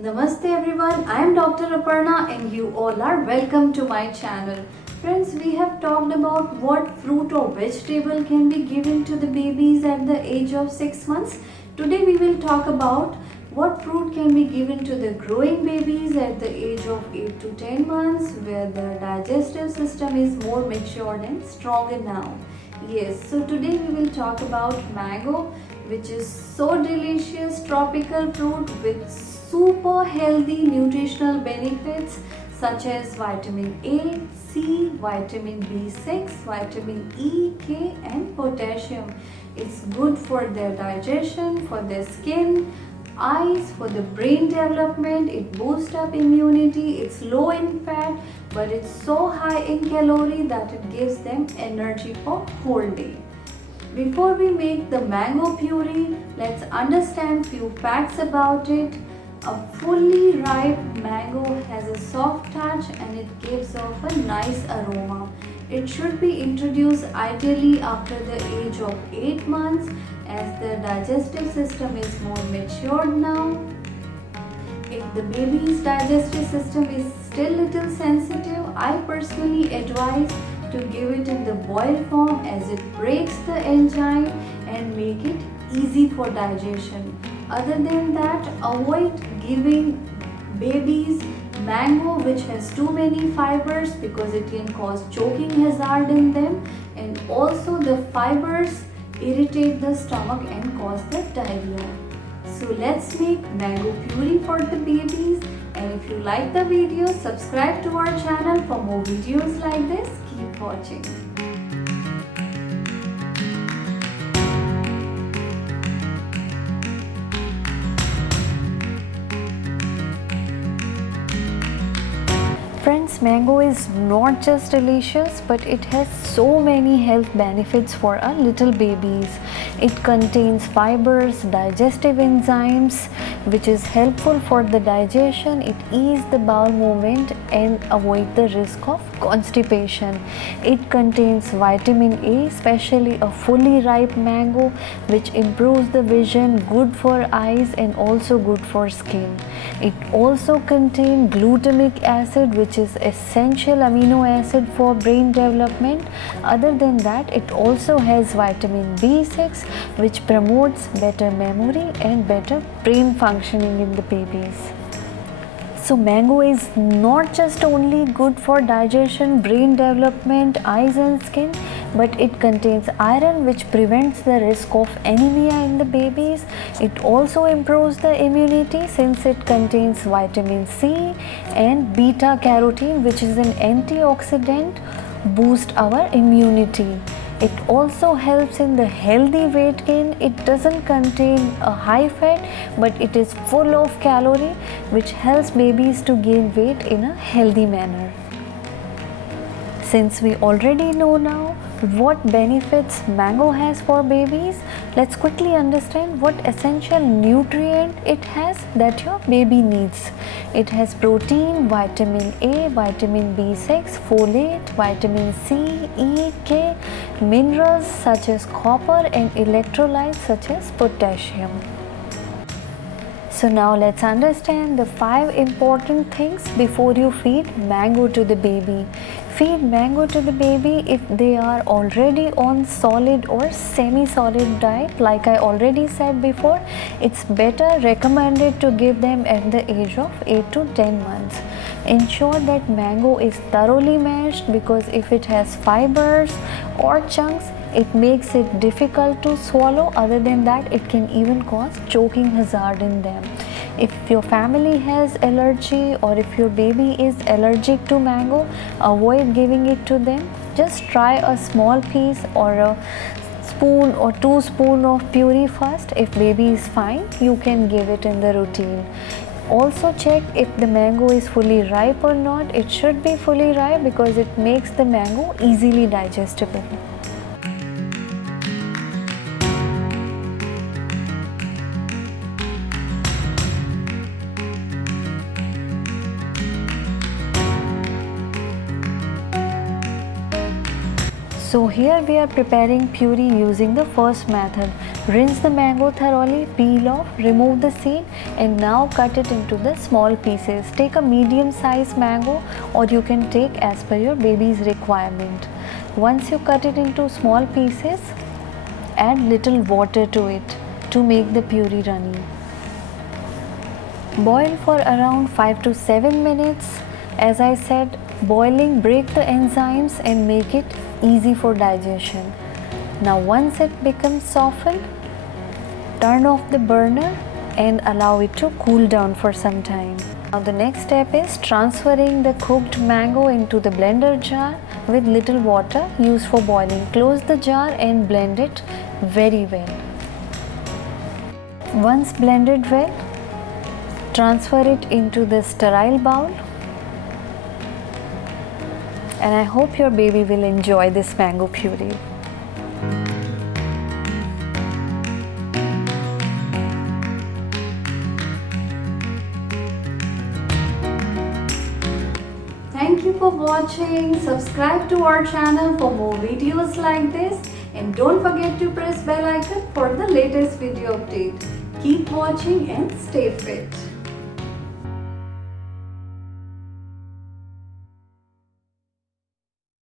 Namaste everyone, I am Dr. Aparna and you all are welcome to my channel. Friends, we have talked about what fruit or vegetable can be given to the babies at the age of 6 months. Today we will talk about what fruit can be given to the growing babies at the age of 8 to 10 months where the digestive system is more matured and stronger now. Yes, so today we will talk about mango, which is so delicious tropical fruit with super healthy nutritional benefits such as vitamin A, C, vitamin B6, vitamin E, K and potassium. It's good for their digestion, for their skin, eyes, for the brain development. It boosts up immunity. It's low in fat, but it's so high in calorie that it gives them energy for whole day. Before we make the mango puree, let's understand few facts about it. A fully ripe mango has a soft touch and it gives off a nice aroma. It should be introduced ideally after the age of 8 months as the digestive system is more matured now. If the baby's digestive system is still little sensitive, I personally advise to give it in the boiled form as it breaks the enzyme and make it easy for digestion. Other than that, avoid giving babies mango which has too many fibers because it can cause choking hazard in them, and also the fibers irritate the stomach and cause the diarrhea. So let's make mango puree for the babies, and if you like the video, subscribe to our channel for more videos like this. Keep watching. Friends, mango is not just delicious, but it has so many health benefits for our little babies. It contains fibers, digestive enzymes, which is helpful for the digestion. It eases the bowel movement and avoid the risk of constipation. It contains vitamin A, especially a fully ripe mango, which improves the vision, good for eyes and also good for skin. It also contains glutamic acid, which is essential amino acid for brain development. Other than that, it also has vitamin B6, which promotes better memory and better brain functioning in the babies. So mango is not just only good for digestion, brain development, eyes and skin, but it contains iron, which prevents the risk of anemia in the babies. It also improves the immunity since it contains vitamin C and beta carotene, which is an antioxidant, boost our immunity. It also helps in the healthy weight gain. It doesn't contain a high fat, but it is full of calorie, which helps babies to gain weight in a healthy manner. Since we already know now what benefits mango has for babies, let's quickly understand what essential nutrient it has that your baby needs. It has protein, vitamin A, vitamin B6, folate, vitamin C, E, K, minerals such as copper and electrolytes such as potassium. So now let's understand the 5 important things before you feed mango to the baby. Feed mango to the baby if they are already on solid or semi-solid diet. Like I already said before, it's better recommended to give them at the age of 8 to 10 months. Ensure that mango is thoroughly mashed because if it has fibers or chunks, it makes it difficult to swallow. Other than that, it can even cause choking hazard in them. If your family has allergy or if your baby is allergic to mango, avoid giving it to them. Just try a small piece or a spoon or 2 spoons of puree first. If baby is fine, you can give it in the routine. Also check if the mango is fully ripe or not. It should be fully ripe because it makes the mango easily digestible. So here we are preparing puree using the first method. Rinse the mango thoroughly, peel off, remove the seed, and now cut it into the small pieces. Take a medium sized mango, or you can take as per your baby's requirement. Once you cut it into small pieces, add little water to it to make the puree runny. Boil for around 5 to 7 minutes. As I said, boiling break the enzymes and make it easy for digestion. Now once it becomes softened, turn off the burner and allow it to cool down for some time. Now the next step is transferring the cooked mango into the blender jar with little water used for boiling. Close the jar and blend it very well. Once blended well, transfer it into the sterile bowl, and I hope your baby will enjoy this mango puree. Thank you for watching. Subscribe to our channel for more videos like this, and don't forget to press bell icon for the latest video update. Keep watching and stay fit.